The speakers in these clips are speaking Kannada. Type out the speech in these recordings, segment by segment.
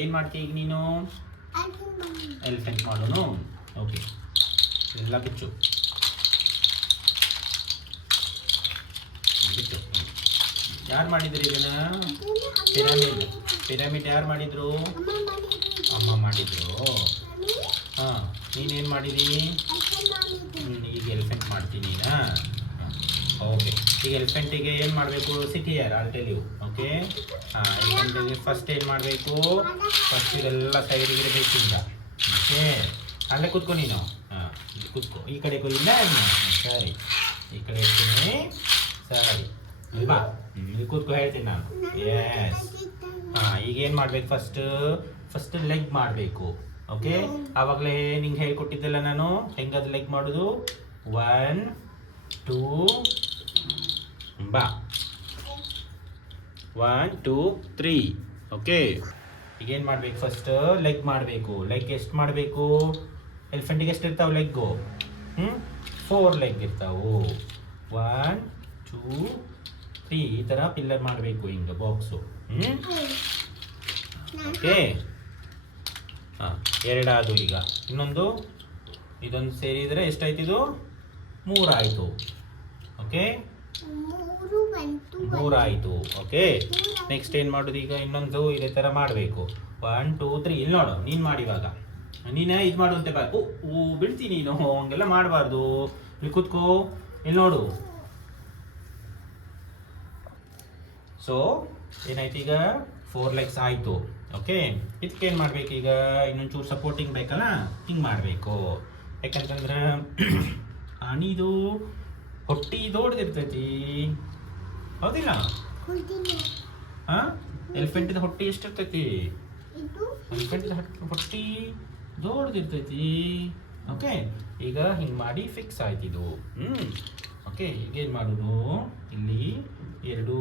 ಏನು ಮಾಡ್ತೀಯ ಈಗ ನೀನು? ಎಲಿಫೆಂಟ್ ಮಾಡೋನು. ಓಕೆ, ಎಲ್ಲ ಬಿಚ್ಚು ಬಿಚ್ಚು. ಯಾರು ಮಾಡಿದ್ರು ಇದನ್ನ? ಪಿರಮಿಡ್ ಯಾರು ಮಾಡಿದ್ರು? ಅಮ್ಮ ಮಾಡಿದ್ರು. ಹಾಂ, ನೀನೇನು ಮಾಡಿದಿ? ಈಗ ಎಲಿಫೆಂಟ್ ಮಾಡ್ತೀನಿ. ಓಕೆ, ಈಗ ಎಲಿಫೆಂಟಿಗೆ ಏನು ಮಾಡಬೇಕು? ಸಿಟಿ ಯಾರು ಆಲ್ಟೆಲ್ ಯು. ಓಕೆ, ಹಾಂ, ಎಲಿಫೆಂಟಿಗೆ ಫಸ್ಟ್ ಏನು ಮಾಡಬೇಕು? ಫಸ್ಟ್ ಇದೆಲ್ಲ ಸೈಡಿಗೆ ಇರಬೇಕಿಂದ. ಓಕೆ, ಅಲ್ಲೇ ಕೂತ್ಕೊ ನೀನು. ಹಾಂ, ಇಲ್ಲಿ ಕೂತ್ಕೊ. ಈ ಕಡೆ ಇಲ್ಲ ಸರಿ, ಈ ಕಡೆ ಇರ್ತೀನಿ. ಸರಿ ಅಲ್ವಾ? ಇಲ್ಲಿ ಕೂತ್ಕೊ, ಹೇಳ್ತೀನಿ ನಾನು. ಎಸ್. ಹಾಂ, ಈಗ ಏನು ಮಾಡ್ಬೇಕು? ಫಸ್ಟ್ ಲೆಗ್ ಮಾಡಬೇಕು. ಓಕೆ, ಆವಾಗಲೇ ನಿಂಗೆ ಹೇಳ್ಕೊಟ್ಟಿದ್ದೆಲ್ಲ ನಾನು, ಹೆಂಗದು ಲೆಗ್ ಮಾಡೋದು. 1 2 ಬಾ, 1 2 3. ಓಕೆ, ಈಗೇನು ಮಾಡ್ಬೇಕು? ಫಸ್ಟ್ ಲೆಗ್ ಮಾಡಬೇಕು. ಲೆಗ್ ಎಷ್ಟು ಮಾಡಬೇಕು? ಎಲಿಫೆಂಟಿಗೆ ಎಷ್ಟು ಇರ್ತಾವೆ ಲೆಗ್ಗು? 4 ಲೆಗ್ ಇರ್ತಾವೆ. 1 2 3 ಈ ಥರ ಪಿಲ್ಲರ್ ಮಾಡಬೇಕು, ಹಿಂಗೆ ಬಾಕ್ಸು. ಓಕೆ, ಹಾಂ, 2 ಆದವು. ಈಗ ಇದೊಂದು ಸೇರಿದರೆ ಎಷ್ಟಾಯ್ತಿದು? 3 ಆಯಿತು. ಓಕೆ, 3 ಆಯಿತು. ಓಕೆ, ನೆಕ್ಸ್ಟ್ ಏನು ಮಾಡೋದು? ಈಗ ಇನ್ನೊಂದು ಇದೇ ಥರ ಮಾಡಬೇಕು. 1 2 3. ಇಲ್ಲಿ ನೋಡು, ನೀನು ಮಾಡಿವಾಗ ನೀನು ಇದು ಮಾಡುವಂತೆ ಬೇಕು. ಬಿಡ್ತೀನಿ ನೀನು, ಹಂಗೆಲ್ಲ ಮಾಡಬಾರ್ದು. ಇಲ್ಲಿ ಕೂತ್ಕೋ, ಇಲ್ಲಿ ನೋಡು. ಸೊ ಏನಾಯ್ತು? ಈಗ 4 ಲೆಗ್ಸ್ ಆಯಿತು. ಓಕೆ, ಇದಕ್ಕೇನು ಮಾಡಬೇಕು? ಈಗ ಇನ್ನೊಂಚೂರು ಸಪೋರ್ಟಿಂಗ್ ಬೇಕಲ್ಲ, ಹಿಂಗೆ ಮಾಡಬೇಕು. ಯಾಕಂತಂದ್ರೆ ಆನಿದು ಹೊಟ್ಟಿ ದೊಡ್ಡದಿರ್ತೈತಿ, ಹೌದಿಲ್ಲ? ಹಾಂ, ಎಲಿಫೆಂಟಿದ ಹೊಟ್ಟಿ ಎಷ್ಟಿರ್ತೈತಿ? ಎಲಿಫೆಂಟಿದ ಹೊಟ್ಟಿ ದೊಡ್ಡದಿರ್ತೈತಿ. ಓಕೆ, ಈಗ ಹಿಂಗೆ ಮಾಡಿ ಫಿಕ್ಸ್ ಆಯ್ತಿದು. ಓಕೆ, ಈಗೇನು ಮಾಡೋದು? ಇಲ್ಲಿ 2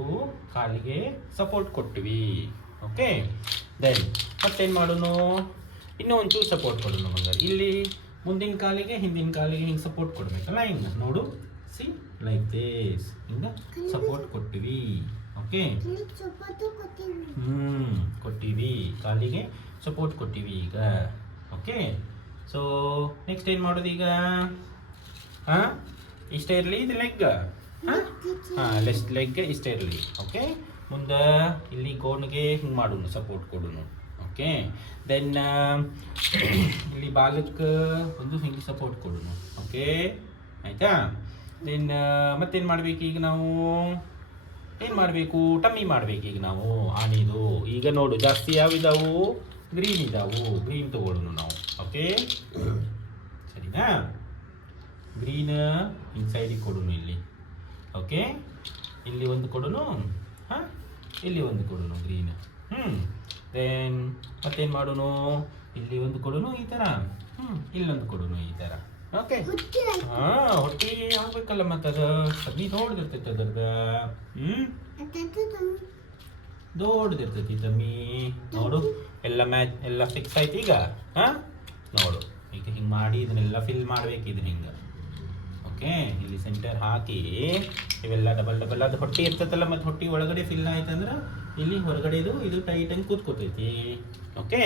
ಕಾಲಿಗೆ ಸಪೋರ್ಟ್ ಕೊಟ್ವಿ. ಓಕೆ, ದೆನ್ ಮತ್ತೇನು ಮಾಡೋನು? ಇನ್ನೂ ಒಂಚೂರು ಸಪೋರ್ಟ್ ಕೊಡೋನು. ಹಂಗಾರೆ ಇಲ್ಲಿ ಮುಂದಿನ ಕಾಲಿಗೆ ಹಿಂದಿನ ಕಾಲಿಗೆ ಹಿಂಗೆ ಸಪೋರ್ಟ್ ಕೊಡಬೇಕಲ್ಲ. ಹಿಂಗೆ ನೋಡು, ಸಿ ಲೈಕ್ ದಿಸ್. ಹಿಂಗೆ ಸಪೋರ್ಟ್ ಕೊಟ್ಟಿವಿ. ಓಕೆ, ಕೊಟ್ಟಿವಿ, ಕಾಲಿಗೆ ಸಪೋರ್ಟ್ ಕೊಟ್ಟಿವಿ ಈಗ. ಓಕೆ, ಸೊ ನೆಕ್ಸ್ಟ್ ಏನು ಮಾಡೋದು ಈಗ? ಹಾಂ, ಇಷ್ಟೇ ಇರಲಿ ಇದು ಲೆಗ್. ಹಾಂ, ಲೆಗ್ ಇಷ್ಟೇ ಇರಲಿ. ಓಕೆ, ಮುಂದೆ ಇಲ್ಲಿ ಗೋಣಿಗೆ ಹಿಂಗೆ ಮಾಡೋನು, ಸಪೋರ್ಟ್ ಕೊಡೋನು. ಓಕೆ, ದೆನ್ ಇಲ್ಲಿ ಬಾಲಕ್ಕೆ ಒಂದು ಹಿಂಗೆ ಸಪೋರ್ಟ್ ಕೊಡೋನು. ಓಕೆ, ಆಯಿತಾ? ದೆನ್ ಮತ್ತೇನು ಮಾಡಬೇಕು? ಈಗ ನಾವು ಏನು ಮಾಡಬೇಕು? ಟಮ್ಮಿ ಮಾಡಬೇಕು ಈಗ ನಾವು ಆನಿದು. ಈಗ ನೋಡು, ಜಾಸ್ತಿ ಯಾವಿದಾವು? ಗ್ರೀನ್ ಇದ್ದಾವು. ಗ್ರೀನ್ ತೊಗೊಳ್ಳೋನು ನಾವು. ಓಕೆ, ಸರಿನಾ? ಗ್ರೀನ್ ಇನ್ಸೈಡಿಗೆ ಕೊಡೋನು ಇಲ್ಲಿ. ಓಕೆ, ಇಲ್ಲಿ ಒಂದು ಕೊಡೋನು. ಹಾಂ, ಇಲ್ಲಿ ಒಂದು ಕೊಡೋನು ಗ್ರೀನ್. ದೆನ್ ಮತ್ತೇನು ಮಾಡೋನು? ಇಲ್ಲಿ ಒಂದು ಕೊಡೋನು ಈ ಥರ. ಇಲ್ಲೊಂದು ಕೊಡೋನು ಈ ಥರ. ಓಕೆ, ಹಾಂ, ಹೊಟ್ಟಿ ಆಗ್ಬೇಕಲ್ಲ ಮತ್ತು ಅದು ಸಗಣಿ ದೊಡ್ಡದಿರ್ತೈತೆ ಅದ್ರದ್ದು. ದೊಡ್ಡದಿರ್ತೈತಿ ತಮ್ಮಿ. ನೋಡು, ಎಲ್ಲ ಫಿಕ್ಸ್ ಆಯ್ತು ಈಗ. ಹಾಂ, ನೋಡು, ಈಗ ಹಿಂಗೆ ಮಾಡಿ ಇದನ್ನೆಲ್ಲ ಫಿಲ್ ಮಾಡ್ಬೇಕು. ಇದನ್ನ ಹಿಂಗೆ. ಓಕೆ, ಇಲ್ಲಿ ಸೆಂಟರ್ ಹಾಕಿ ಇವೆಲ್ಲ ಡಬಲ್ ಅದು ಹೊಟ್ಟಿ ಇರ್ತೈತಲ್ಲ, ಮತ್ತು ಹೊಟ್ಟಿ ಒಳಗಡೆ ಫಿಲ್ ಆಯ್ತಂದ್ರೆ ಇಲ್ಲಿ ಹೊರಗಡೆದು ಇದು ಟೈಟಾಗಿ ಕೂತ್ಕೋತೈತಿ. ಓಕೆ,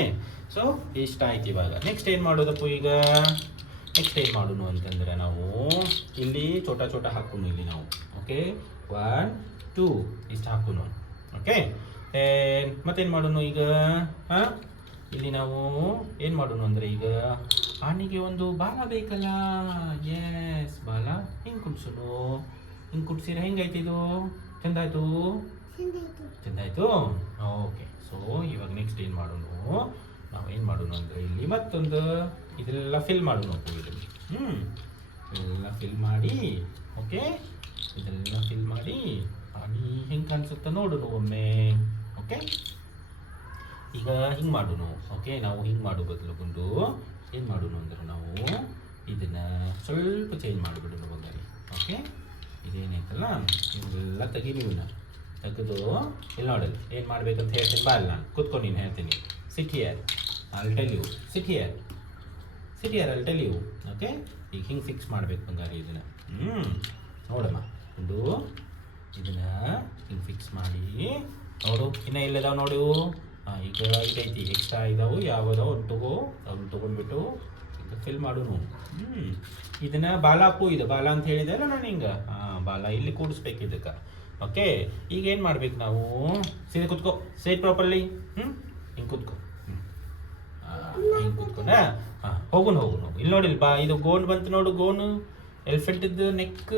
ಸೊ ಇಷ್ಟ ಆಯ್ತು. ಇವಾಗ ನೆಕ್ಸ್ಟ್ ಏನು ಮಾಡೋದಪ್ಪ? ಈಗ ನೆಕ್ಸ್ಟ್ ಏನು ಮಾಡೋನು ಅಂತಂದ್ರೆ ನಾವು ಇಲ್ಲಿ ಚೋಟ ಹಾಕೋನು ಇಲ್ಲಿ ನಾವು. ಓಕೆ, 1 2 ಇಷ್ಟು ಹಾಕೋನು. ಓಕೆ, ಮತ್ತೇನು ಮಾಡೋನು ಈಗ? ಹಾಂ, ಇಲ್ಲಿ ನಾವು ಏನು ಮಾಡೋನು ಅಂದರೆ ಈಗ ಆನಿಗೆ ಒಂದು ಬಾಲ ಬೇಕಲ್ಲ. ಎಸ್, ಬಾಲ ಹಿಂಗೆ ಕುಡ್ಸೋನು. ಹಿಂಗೆ ಕುಡ್ಸಿದ್ರೆ ಹೆಂಗಾಯ್ತು? ಇದು ಚೆಂದಾಯ್ತು? ಚೆಂದಾಯ್ತು. ಓಕೆ, ಸೊ ಇವಾಗ ನೆಕ್ಸ್ಟ್ ಏನು ಮಾಡೋನು? ನಾವು ಏನು ಮಾಡೋನು ಅಂದರೆ ಇಲ್ಲಿ ಮತ್ತೊಂದು ಇದೆಲ್ಲ ಫಿಲ್ ಮಾಡೋನು. ಇದರಲ್ಲಿ ಎಲ್ಲ ಫಿಲ್ ಮಾಡಿ. ಓಕೆ, ಇದೆಲ್ಲ ಫಿಲ್ ಮಾಡಿ ಆನಿ ಹೆಂಗೆ ಕಾಣಿಸುತ್ತಾ ನೋಡೋನು ಒಮ್ಮೆ. ಓಕೆ, ಈಗ ಹಿಂಗೆ ಮಾಡೋನು. ಓಕೆ, ನಾವು ಹಿಂಗೆ ಮಾಡೋ ಬದಲು ಏನು ಮಾಡೋನು ಅಂದ್ರೆ ನಾವು ಇದನ್ನು ಸ್ವಲ್ಪ ಚೇಂಜ್ ಮಾಡಿಬಿಡೋನು ಬಂಗಾರಿ. ಓಕೆ, ಇದೇನೈತಲ್ಲ ಇದೆಲ್ಲ ತೆಗೀನಿವನ್ನ ತೆಗೆದು ಇಲ್ಲಿ ನೋಡಲ್ಲ ಏನು ಮಾಡ್ಬೇಕಂತ ಹೇಳ್ತೀನಿ. ಬಾ, ಅಲ್ಲಿ ನಾನು ಕೂತ್ಕೊಂಡು ನೀನು ಹೇಳ್ತೀನಿ. Sit here, I'll tell you. Sit here, I'll tell you. Okay, ಈಗ ಹಿಂಗೆ ಫಿಕ್ಸ್ ಮಾಡ್ಬೇಕು ಬಂಗಾರಿ ಇದನ್ನು. ನೋಡಮ್ಮ, ಇದನ್ನು ಹಿಂಗೆ ಫಿಕ್ಸ್ ಮಾಡಿ. ನೋಡು, ಇನ್ನೂ ಇಲ್ಲದಾವ ನೋಡು. ಈಗ ಇದೈತಿ ಎಕ್ಸ್ಟ್ರಾ ಇದಾವು ಯಾವ್ದಾವು ಅವ್ನು ತೊಗೊಂಡ್ಬಿಟ್ಟು ಈಗ ಫಿಲ್ ಮಾಡೋನು. ಇದನ್ನ ಬಾಲ ಹಾಕು, ಇದು ಬಾಲ ಅಂತ ಹೇಳಿದೆ ಅಲ್ಲ ನಾನು ಹಿಂಗೆ. ಬಾಲ ಇಲ್ಲಿ ಕೂಡಿಸ್ಬೇಕು ಇದಕ್ಕೆ. ಓಕೆ, ಈಗ ಏನು ಮಾಡ್ಬೇಕು ನಾವು? ಸೀದಾ ಕುತ್ಕೋ, ಸೇಟ್ ಪ್ರಾಪರ್ಲಿ. ಹಿಂಗೆ ಕುತ್ಕೋ. ಹಿಂಗೆ ಕುತ್ಕೊಂಡ ಹೋಗುನು. ಇಲ್ಲಿ ನೋಡಿ, ಬಾ, ಇದು ಗೋನ್ ಬಂತು ನೋಡು, ಗೋನು ಎಲಿಫೆಂಟಿದ್ದು ನೆಕ್.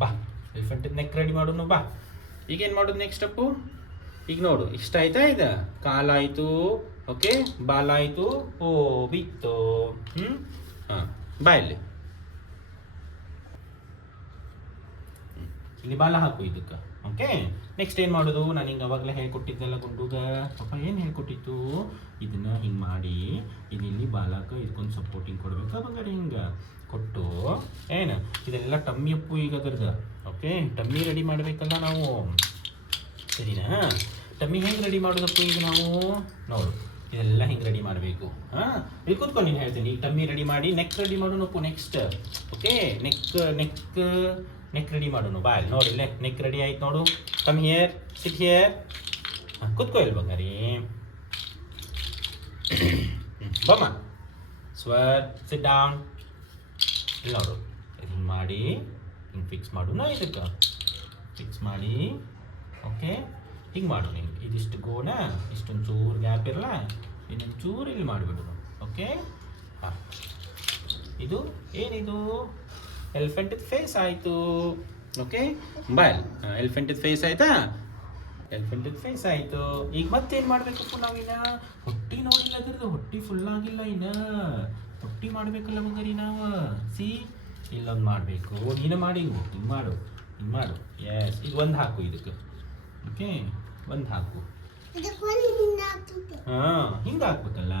ಬಾ, ಎಲಿಫೆಂಟಿದ್ದು ನೆಕ್ ರೆಡಿ ಮಾಡೋನು. ಬಾ, ಈಗೇನು ಮಾಡೋದು ನೆಕ್ಸ್ಟ್ ಸ್ಟೆಪ್ಪು? ಈಗ ನೋಡು, ಇಷ್ಟ ಆಯ್ತಾ? ಇದು ಕಾಲಾಯಿತು, ಓಕೆ, ಬಾಲ ಆಯಿತು, ಓ ಬಿತ್ತು. ಬಾ ಇಲ್ಲಿ ಬಾಲ ಹಾಕು ಇದಕ್ಕೆ. ಓಕೆ, ನೆಕ್ಸ್ಟ್ ಏನು ಮಾಡೋದು? ನಾನು ಹಿಂಗೆ ಅವಾಗಲೇ ಹೇಳ್ಕೊಟ್ಟಿದ್ದೆಲ್ಲ ಗುಂಡುಗ ಪಾಪ ಏನು ಹೇಳ್ಕೊಟ್ಟಿತ್ತು? ಇದನ್ನು ಹಿಂಗೆ ಮಾಡಿ ಇಲ್ಲಿ ಬಾಲಕ್ಕೆ ಇದಕ್ಕೊಂದು ಸಪೋರ್ಟಿಂಗ್ ಕೊಡ್ಬೇಕು. ಬಂಗಾರ ಹಿಂಗೆ ಕೊಟ್ಟು ಏನು ಇದೆಲ್ಲ ಟಮ್ಮಿ ಅಪ್ಪು ಈಗ ಅದ್ರದ್ದು. ಓಕೆ, ಟಮ್ಮಿ ರೆಡಿ ಮಾಡಬೇಕಲ್ಲ ನಾವು, ಸರಿನಾ? ಟಮ್ಮಿ ಹೆಂಗೆ ರೆಡಿ ಮಾಡೋದಪ್ಪು ಈಗ ನಾವು? ನೋಡು, ಇದೆಲ್ಲ ಹಿಂಗೆ ರೆಡಿ ಮಾಡಬೇಕು. ಇಲ್ಲಿ ಕೂತ್ಕೊಂಡು ನೀನು ಹೇಳ್ತೀನಿ. ಈಗ ಟಮ್ಮಿ ರೆಡಿ ಮಾಡಿ ನೆಕ್ ರೆಡಿ ಮಾಡೋಣಪ್ಪು ನೆಕ್ಸ್ಟ್. ಓಕೆ, ನೆಕ್ ರೆಡಿ ಮಾಡೋಣ. ಬಾ, ಇಲ್ಲಿ ನೋಡಿ, ನೆಕ್ ರೆಡಿ ಆಯ್ತು ನೋಡು. Come here, sit here. ಕೂತ್ಕೋ ಇಲ್ಲಿ ಬಂಗಾರಿ. ಬಮ್ಮ ಸ್ವರ್, ಸಿಟ್ ಡೌನ್. ಇಲ್ಲಿ ನೋಡು, ಹಿಂಗೆ ಮಾಡಿ ಹಿಂಗೆ ಫಿಕ್ಸ್ ಮಾಡೋಣ. ಇದಕ್ಕೆ ಫಿಕ್ಸ್ ಮಾಡಿ, ಓಕೆ, ಹಿಂಗೆ ಮಾಡು. ನಿಂಗೆ ಇದಿಷ್ಟು ಗೋಣ, ಇಷ್ಟೊಂದು ಚೂರು ಗ್ಯಾಪ್ ಇರಲ್ಲ, ಇನ್ನೊಂದು ಚೂರು ಇಲ್ಲಿ ಮಾಡಿಬಿಡು. ಓಕೆ, ಇದು ಏನಿದು? ಎಲಿಫೆಂಟಿದ್ ಫೇಸ್ ಆಯಿತು. ಓಕೆ, ಬಾಯ್, ಎಲಿಫೆಂಟಿದ್ ಫೇಸ್ ಆಯಿತಾ? ಎಲಿಫೆಂಟಿದ್ ಫೇಸ್ ಆಯಿತು. ಈಗ ಮತ್ತೇನು ಮಾಡಬೇಕಪ್ಪ ನಾವಿನ್ನ? ಹೊಟ್ಟಿ ನೋಡಿಲ್ಲ ಅದ್ರದ್ದು, ಹೊಟ್ಟಿ ಫುಲ್ ಆಗಿಲ್ಲ ಇನ್ನು. ಹೊಟ್ಟಿ ಮಾಡಬೇಕಲ್ಲ ಮಗರಿ ನಾವು. ಇಲ್ಲೊಂದು ಮಾಡಬೇಕು. ನೀನು ಮಾಡಿ, ಹಿಂಗೆ ಮಾಡು. ಎಸ್, ಈಗ ಒಂದು ಹಾಕು ಇದಕ್ಕೆ. ಓಕೆ, ಒಂದು ಹಾಕು. ಹಿಂಗೆ ಹಾಕ್ಬೇಕಲ್ಲ.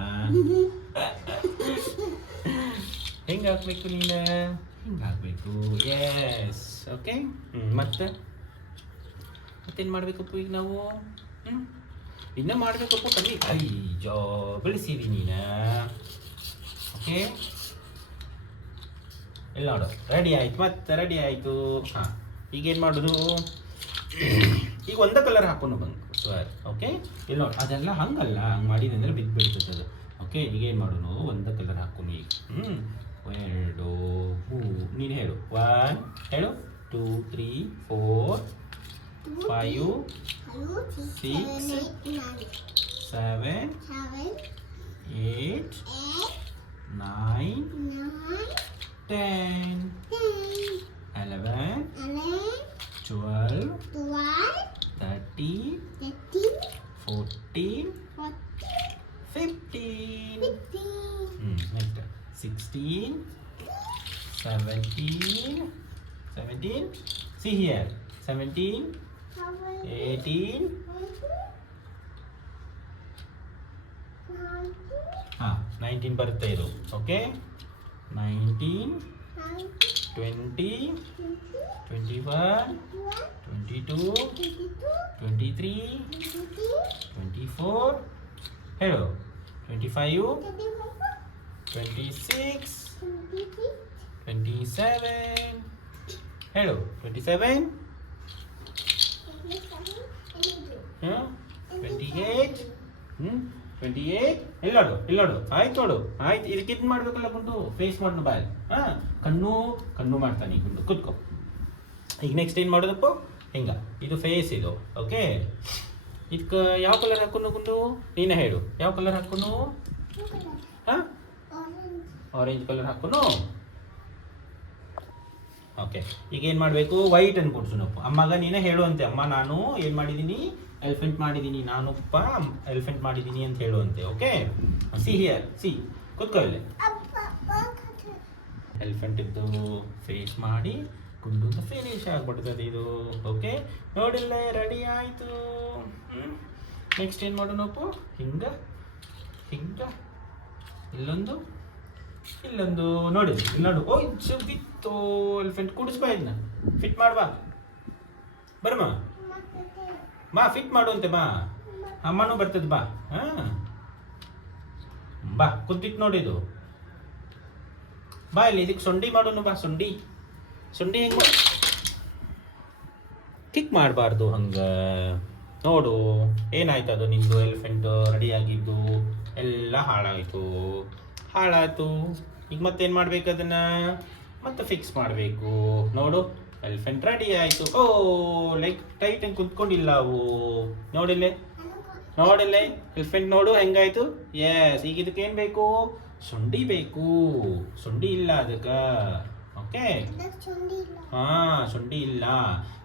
ಹೆಂಗೆ ಹಾಕ್ಬೇಕು ನೀನು? ಹಿಂಗೆ ಹಾಕಬೇಕು. Yes, okay. ಮತ್ತೇನು ಮಾಡಬೇಕಪ್ಪ ಈಗ ನಾವು? ಇನ್ನೂ ಮಾಡಬೇಕಪ್ಪ. ಕಮ್ಮಿ ಅಯ್ಯೋ ಬೆಳೆಸಿದಿ ನೀನು. ಓಕೆ, ಇಲ್ಲ ನೋಡು, ರೆಡಿ ಆಯ್ತು. ಮತ್ತೆ ರೆಡಿ ಆಯಿತು. ಈಗೇನು ಮಾಡೋದು? ಈಗ ಒಂದೇ ಕಲರ್ ಹಾಕೊಂಡು ಬಂದು ಸ್ವರ್. ಓಕೆ, ಇಲ್ಲಿ ನೋಡಿ, ಅದೆಲ್ಲ ಹಂಗಲ್ಲ, ಹಂಗೆ ಮಾಡಿದಂದ್ರೆ ಬಿದ್ದು ಬಿಡ್ತದೆ ಅದು. ಓಕೆ, ಈಗೇನು ಮಾಡೋನು? ಒಂದೇ ಕಲರ್ ಹಾಕೊಂಡು ಈಗ. 2 ನೀನು ಹೇಳು. 1 ಹೇಳು, 2 3 4 5 6 7 8 9 10 11 12 13 14 15 next 16 17 see here 17 18 19 ಬರುತ್ತೆ ಇದು. ಓಕೆ, 19 20 21 22 23 24 ಹೇಳು 25 26 27 ಹೇಳು 27 28 28 ಇಲ್ಲೋಡು ಆಯ್ತು ನೋಡು. ಆಯ್ತು, ಇದಕ್ಕೆ ಇದು ಮಾಡ್ಬೇಕಲ್ಲ ಗುಂಡು, ಫೇಸ್ ಮಾಡೋಣ. ಬಾಯ್ ಕಣ್ಣು ಮಾಡ್ತಾನೆ ಈ ಗುಂಡು. ಕುತ್ಕೋ. ಈಗ ನೆಕ್ಸ್ಟ್ ಏನು ಮಾಡೋದಪ್ಪ? ಹಿಂಗ ಇದು ಫೇಸ್ ಇದು. ಓಕೆ, ಇದಕ್ಕೆ ಯಾವ ಕಲರ್ ಹಾಕೋನು ಗುಂಡು? ನೀನೇ ಹೇಳು, ಯಾವ ಕಲರ್ ಹಾಕೋನು? ಆರೆಂಜ್ ಕಲರ್ ಹಾಕೋನು. ಓಕೆ, ಈಗ ಏನು ಮಾಡಬೇಕು? ವೈಟ್ ಅನ್ಕೊಡ್ಸುನಪ್ಪ. ಅಮ್ಮಗ ನೀನೇ ಹೇಳು ಅಂತೆ. ಅಮ್ಮ ನಾನು ಏನು ಮಾಡಿದ್ದೀನಿ? ಎಲಿಫೆಂಟ್ ಮಾಡಿದ್ದೀನಿ. ನಾನಪ್ಪ ಎಲಿಫೆಂಟ್ ಮಾಡಿದ್ದೀನಿ ಅಂತ ಹೇಳುವಂತೆ. ಓಕೆ, ಸಿ ಹಿಯರ್, ಸಿ ಕೂತ್ಕೊ ಇಲ್ಲಿ. ಎಲಿಫೆಂಟ್ ಇದ್ದು ಫೇಸ್ ಮಾಡಿ ಗುಂಡು ಅಂತ ಫಿನಿಶ್ ಆಗ್ಬಿಡ್ತದೆ ಇದು. ಓಕೆ, ನೋಡಿಲ್ಲ, ರೆಡಿ ಆಯಿತು. ನೆಕ್ಸ್ಟ್ ಏನು ಮಾಡೋಣಪ್ಪ? ಹಿಂಗೆ ಇಲ್ಲೊಂದು ನೋಡಿ, ಇಲ್ಲಿ ನೋಡು. ಓ ಇದು ಬಿತ್ತು. ಎಲಿಫೆಂಟ್ ಕೂಡಿಸ್ಬಾ, ಇದನ್ನ ಫಿಟ್ ಮಾಡ್ಬಾ. ಬರ್ಮ ಬಾ, ಫಿಟ್ ಮಾಡುವಂತೆ ಬಾ. ಅಮ್ಮನೂ ಬರ್ತದೆ ಬಾ. ಬಾ, ಕುಂತಿತ್ತು ನೋಡಿ ಇದು. ಬಾ ಇಲ್ಲಿ, ಇದಕ್ಕೆ ಸೊಂಡಿ ಮಾಡೋನು. ಬಾ, ಸೊಂಡಿ ಹೆಂಗೆ ಕಿಕ್ ಮಾಡಬಾರ್ದು ಹಂಗೆ. ನೋಡು ಏನಾಯ್ತು, ಅದು ನಿಂದು ಎಲಿಫೆಂಟ್ ರೆಡಿ ಆಗಿದ್ದು ಎಲ್ಲ ಹಾಳಾಯ್ತು. ಈಗ ಮತ್ತೇನು ಮಾಡ್ಬೇಕು, ಅದನ್ನ ಮತ್ತೆ ಫಿಕ್ಸ್ ಮಾಡಬೇಕು. ನೋಡು ಎಲಿಫೆಂಟ್ ರೆಡಿ ಆಯಿತು. ಓ ಲೈಕ್ ಟೈಟ್ ಆಗಿ ಕುತ್ಕೊಂಡಿಲ್ಲ ಅವು. ನೋಡಿಲ್ಲೇ ಎಲಿಫೆಂಟ್ ನೋಡು ಹೆಂಗಾಯ್ತು. ಎಸ್, ಈಗ ಇದಕ್ಕೆ ಏನು ಬೇಕು, ಶುಂಠಿ ಬೇಕು. ಶುಂಠಿ ಇಲ್ಲ ಅದಕ್ಕೆ. ಓಕೆ, ಶುಂಠಿ ಇಲ್ಲ.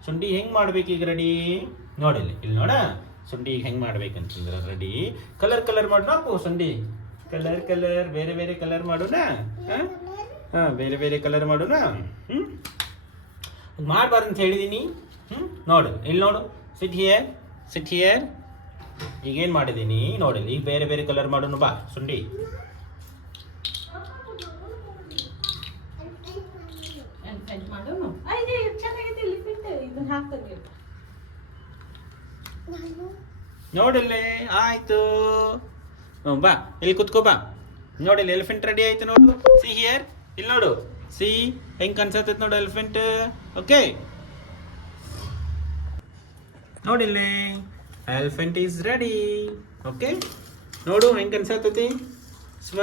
ಶುಂಠಿ ಹೆಂಗೆ ಮಾಡ್ಬೇಕು ಈಗ ರೆಡಿ? ಇಲ್ಲಿ ನೋಡ ಶುಂಠಿ ಈಗ ಹೆಂಗೆ ಮಾಡ್ಬೇಕಂತಂದ್ರೆ ರೆಡಿ. ಕಲರ್ ಮಾಡೋಣ ಶುಂಠಿ. ಕಲರ್ ಬೇರೆ ಕಲರ್ ಮಾಡೋಣ. ಬೇರೆ ಕಲರ್ ಮಾಡೋಣ. ಮಾಡಬಾರ್ದು ಅಂತ ಹೇಳಿದೀನಿ. ಇಲ್ಲಿ ನೋಡು, ಸಿಟ್ ಹಿಯರ್. ಈಗೇನು ಮಾಡಿದ್ದೀನಿ ನೋಡಿಲ್ಲ. ಈಗ ಬೇರೆ ಕಲರ್ ಮಾಡೋಣ ಬಾ ಶುಂಠಿ. ನೋಡಿಲ್ಲೇ ಆಯ್ತು. ಬಾ ಇಲ್ಲಿ ಕುತ್ಕೋ ಬಾ. ನೋಡಿಲ್ಲ ಎಲಿಫೆಂಟ್ ರೆಡಿ ಆಯ್ತು ನೋಡು. ಸಿ ಹಿಯರ್, ಇಲ್ಲಿ ನೋಡು. ಸಿ ಹೆಂಗ್ ಕನ್ಸತ್ತೈತೆ ನೋಡು ಎಲಿಫೆಂಟ್. ಓಕೆ, ನೋಡಿಲ್ಲೇ ಎಲಿಫೆಂಟ್ ಈಸ್ ರೆಡಿ. ಓಕೆ, ನೋಡು ಹೆಂಗ್ ಕನ್ಸತ್ತೈತಿ. ಸ್ವ